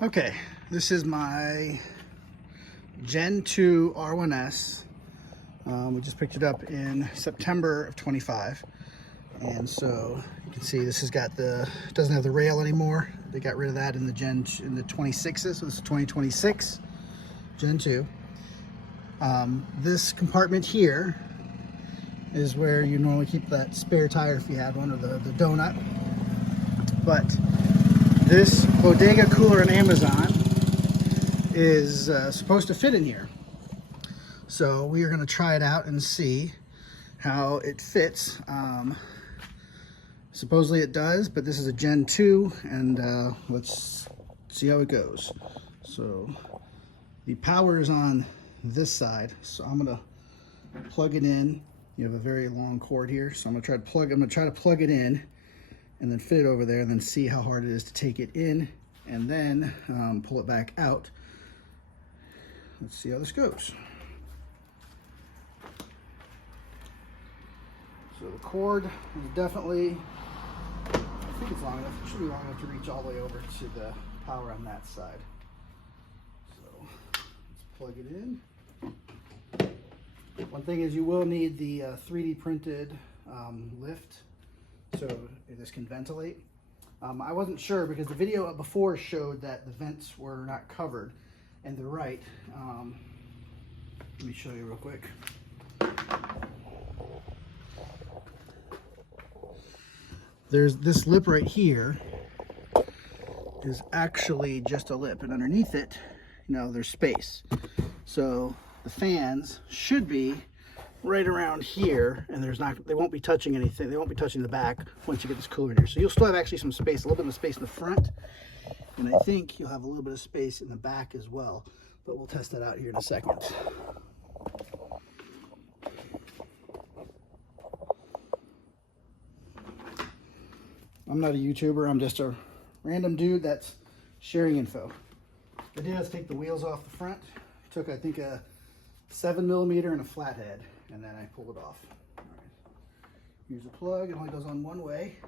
Okay, this is my Gen 2 R1S. We just picked it up in September of 25. And so you can see this has got doesn't have the rail anymore. They got rid of that in the 26s, so this is 2026 Gen 2. This compartment here is where you normally keep that spare tire if you had one, or the donut. But this Bodega cooler on Amazon is supposed to fit in here. So we are going to try it out and see how it fits. Supposedly it does, but this is a Gen 2, and let's see how it goes. So the power is on this side, so I'm going to plug it in. You have a very long cord here, so I'm going to try to plug it in and then fit it over there, and then see how hard it is to take it in and then pull it back out. Let's see how this goes. So the cord is definitely, I think it's long enough. It should be long enough to reach all the way over to the power on that side. So let's plug it in. One thing is you will need the 3D printed lift so this can ventilate. I wasn't sure because the video before showed that the vents were not covered, and they're right. Let me show you real quick. There's this lip right here is actually just a lip, and underneath it, you know, there's space. So the fans should be right around here, and they won't be touching anything. They won't be touching the back once you get this cooler in here. So you'll still have actually some space, a little bit of space in the front, and I think you'll have a little bit of space in the back as well. But we'll test that out here in a second. I'm not a YouTuber, I'm just a random dude that's sharing info. I did have to take the wheels off the front. Took, I think, a 7mm and a flathead, and then I pulled it off. All right. Here's the plug, it only goes on one way.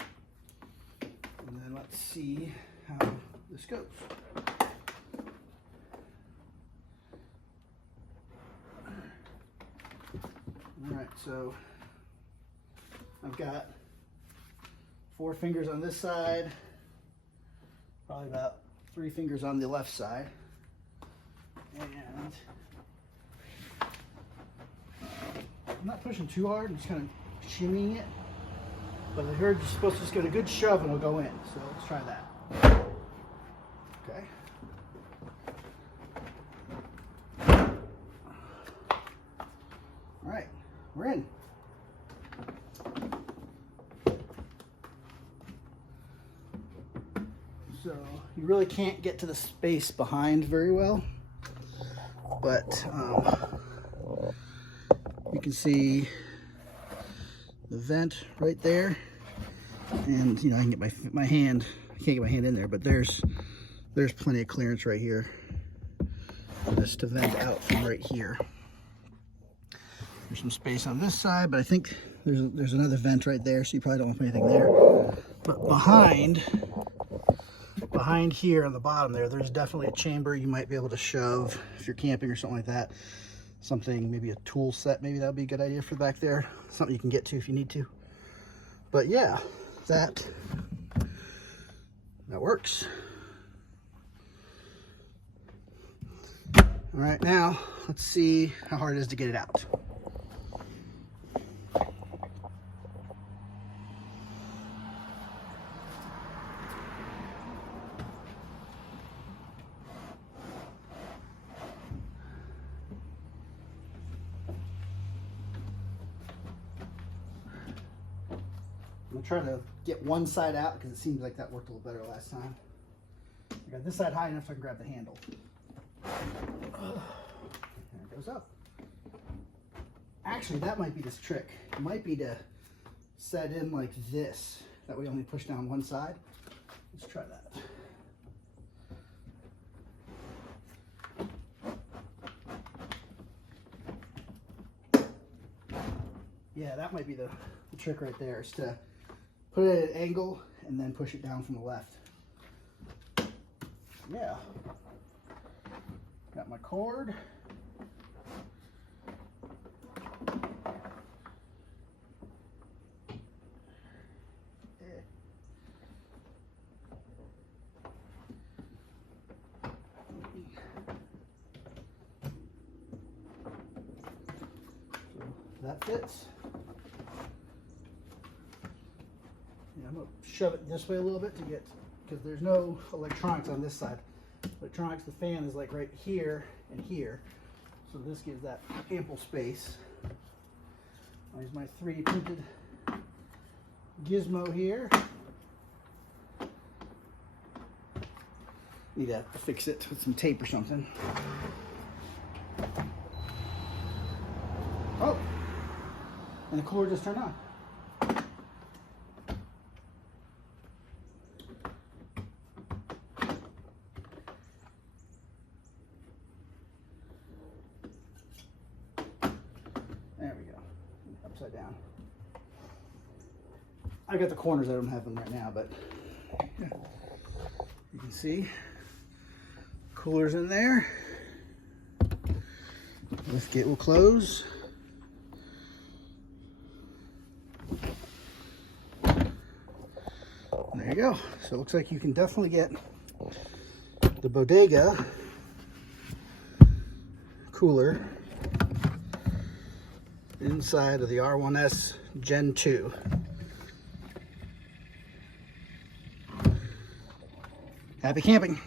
And then let's see how this goes. All right, so I've got 4 fingers on this side, probably about 3 fingers on the left side, and I'm not pushing too hard, I'm just kind of shimmying it, but I heard you're supposed to just get a good shove and it'll go in, so let's try that. Okay. All right, we're in. So you really can't get to the space behind very well, but you can see the vent right there, and you know I can get my hand. I can't get my hand in there, but there's plenty of clearance right here just to vent out from right here. There's some space on this side, but I think there's another vent right there, so you probably don't want to put anything there. But behind here on the bottom there's definitely a chamber you might be able to shove if you're camping or something like that. Something, maybe a tool set, maybe that would be a good idea for back there. Something you can get to if you need to. But yeah, that works. All right, now let's see how hard it is to get it out. I'm gonna try to get one side out because it seems like that worked a little better last time. I got this side high enough so I can grab the handle. There it goes up. Actually, that might be this trick. It might be to set in like this. That way you only push down one side. Let's try that. Yeah, that might be the trick right there, is to put it at an angle and then push it down from the left. Yeah. Got my cord. That fits. Yeah, I'm gonna shove it this way a little bit to get, because there's no electronics on this side. Electronics, the fan is like right here and here. So this gives that ample space. There's my 3D printed gizmo here. Need to fix it with some tape or something. Oh! And the cord just turned on. There we go. Upside down. I got the corners, I don't have them right now, but yeah. You can see cooler's in there. Lift gate will close. There you go. So it looks like you can definitely get the Bodega cooler inside of the R1S Gen 2. Happy camping.